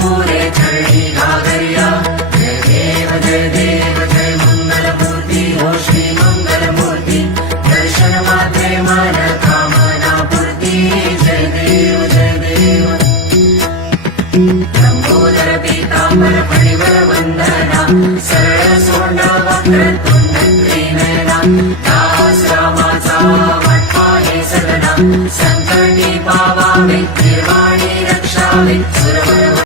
पुरे चरणी घागरिया जय देव जय मंगलमूर्ती हो श्री मंगलमूर्ती दर्शन मात्रे मन कामना पूर्ती जय देव लंबोदर पीतांबर फणिवर वंदना सरळ सोंड वक्रतुंड त्रिनयना दास रामाचा वाटपा हे सदना संकटी पावावे निर्वाणी रक्षावे